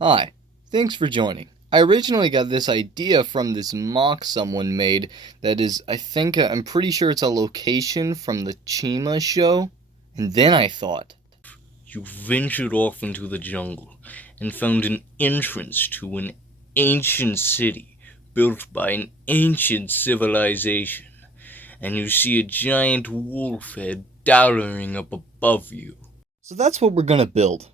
Hi, thanks for joining. I originally got this idea from this mock someone made that is, I'm pretty sure it's a location from the Chima show. And then I thought, You ventured off into the jungle and found an entrance to an ancient city built by an ancient civilization, and you see a giant wolf head towering up above you. so that's what we're gonna build.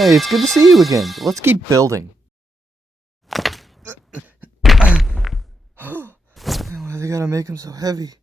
Hey, it's good to see you again. Let's keep building. Why they gotta make them so heavy?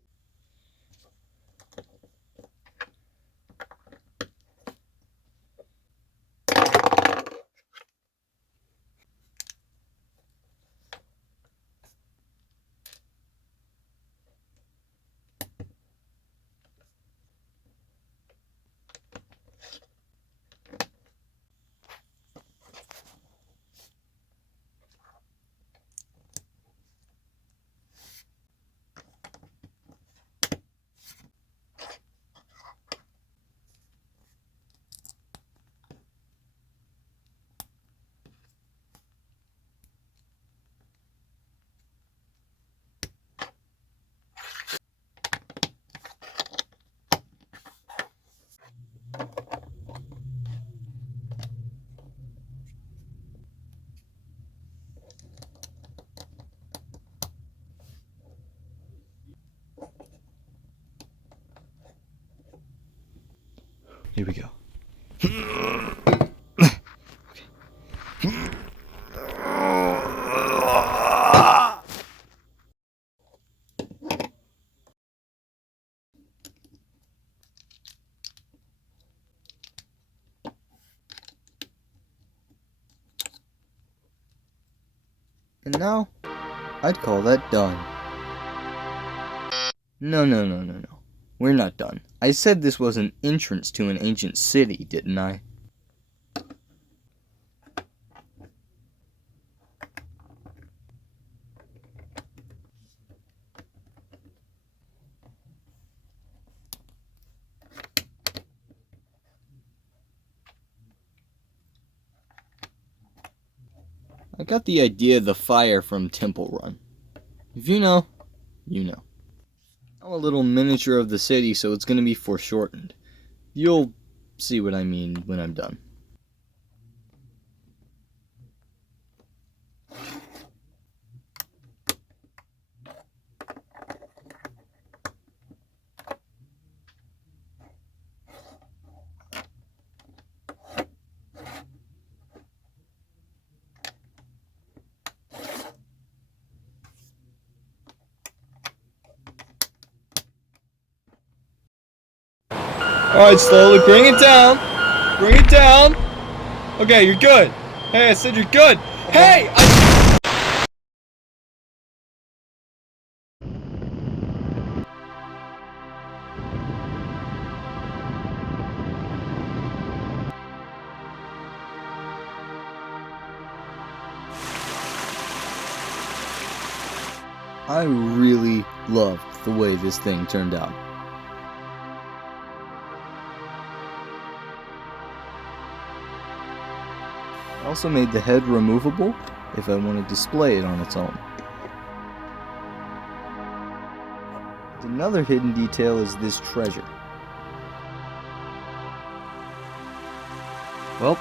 Here we go. And now, I'd call that done. No. We're not done. I said this was an entrance to an ancient city, didn't I? I got the idea of the fire from Temple Run. If you know, you know. I'm a little miniature of the city, so it's gonna be foreshortened. You'll see what I mean when I'm done. Alright, slowly bring it down. Bring it down. Okay, you're good. Hey, I said you're good. Hey! I really loved the way this thing turned out. I also made the head removable if I want to display it on its own. Another hidden detail is this treasure. Well,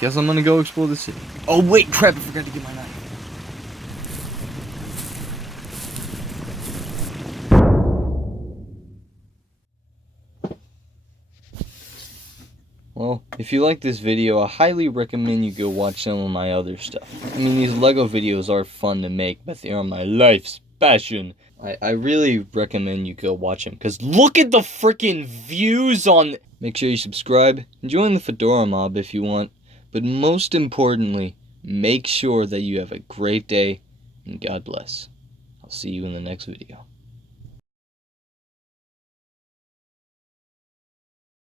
guess I'm gonna go explore the city. Oh wait, crap, I forgot to get my knife. Well, if you like this video, I highly recommend you go watch some of my other stuff. I mean, these LEGO videos are fun to make, but they are my life's passion. I really recommend you go watch them, because look at the freaking views on... Make sure you subscribe and join the Fedora Mob if you want, but most importantly, make sure that you have a great day, and God bless. I'll see you in the next video.